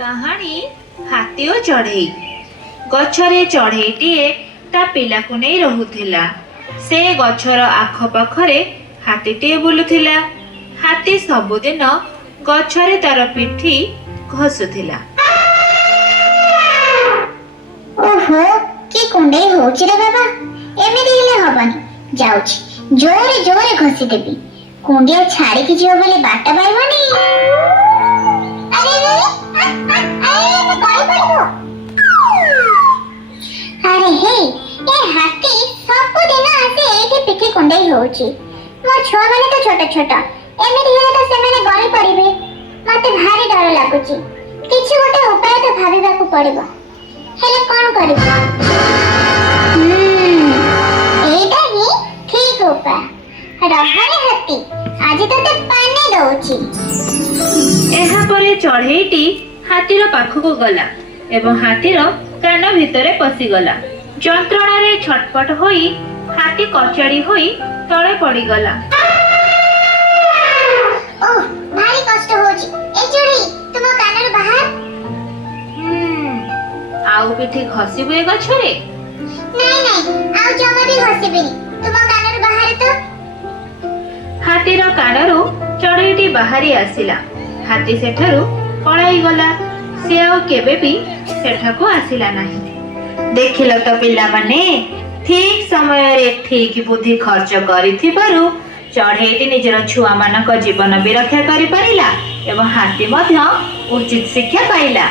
କାହାଣୀ ହାତୀ ଓ ଚଢ଼େଇ। ଗଛରେ ଚଢ଼େଇଟିଏ ତା ପିଲାକୁ ନେଇ ରହୁଥିଲା। ସେ ଗଛର ଆଖପାଖରେ ହାତୀଟିଏ ବୁଲୁଥିଲା। ହାତୀ ସବୁଦିନ ଗଛରେ ତାର ପିଠି ଘଷୁଥିଲା। ଓହୋ, କି କୁଣ୍ଡେଇ ହଉଛି ରେ ବାବା। ଏମିତି ହେଲେ ହବନି, ଯାଉଛି ଜୋରେ ଜୋରେ ଘଷିଦେବି। କୁଣ୍ଡିଆ ଛାଡ଼ିକି ଯିବ ବୋଲି ବାଟ ପାଇବନି। ଆରେ ହେ, ଏ ହାତୀ ସବୁଦିନ ଆସି ଏଇଠି ପିଠି କୁଣ୍ଡେଇ ହଉଛି। ମୋ ଛୁଆମାନେ ତ ଛୋଟ ଛୋଟ, ଏମିତି ହେଲେ ତ ସେମାନେ ଗଳି ପଡ଼ିବେ। ମତେ ଭାରି ଡର ଲାଗୁଛି। କିଛି ଗୋଟେ ଉପାୟ ତ ଭାବିବାକୁ ପଡ଼ିବ, ହେଲେ କ'ଣ କରିବ? ଏଇଟା ହିଁ ଠିକ ଉପାୟ। ରହରେ ହାତୀ, ଆଜି ତତେ ପାଣି ଦଉଛି। ଏହାପରେ ଚଢ଼େଇଟି ହାତୀର ପାଖକୁ ଗଲା ଏବଂ ହାତୀର କାନ ଭିତରେ ପଶିଗଲା। ଯନ୍ତ୍ରଣାରେ ଛଟପଟ ହୋଇ ହାତୀ କଚାଡ଼ି ହୋଇ ତଳେ ପଡ଼ିଗଲା। ଓଃ, ଭାରି କଷ୍ଟ ହଉଛି। ଏ ଚଢ଼େଇ, ତୁମ କାନରୁ ବାହାର। ଆଉ ପିଠି ଘଷିବୁ ଏ ଗଛରେ? ନାଇଁ ନାଇଁ, ଆଉ ଜମା ବି ଘଷିବିନି। ତୁମ କାନରୁ ବାହାର ତ। ହାତୀର କାନରୁ ଚଢ଼େଇଟି ବାହାରି ଆସିଲା। ହାତୀ ସେଠାରୁ ପଳାଇଗଲା। ସେ ଆଉ କେବେ ବି ସେଠାକୁ ଆସିଲା ନାହିଁ। ଦେଖିଲ ତ ପିଲାମାନେ, ଠିକ ସମୟରେ ଠିକ ବୁଦ୍ଧି ଖର୍ଚ୍ଚ କରିଥିବାରୁ ଚଢ଼େଇଟି ନିଜର ଛୁଆମାନଙ୍କ ଜୀବନ ବି ରକ୍ଷା କରିପାରିଲା ଏବଂ ହାତୀ ମଧ୍ୟ ଉଚିତ ଶିକ୍ଷା ପାଇଲା।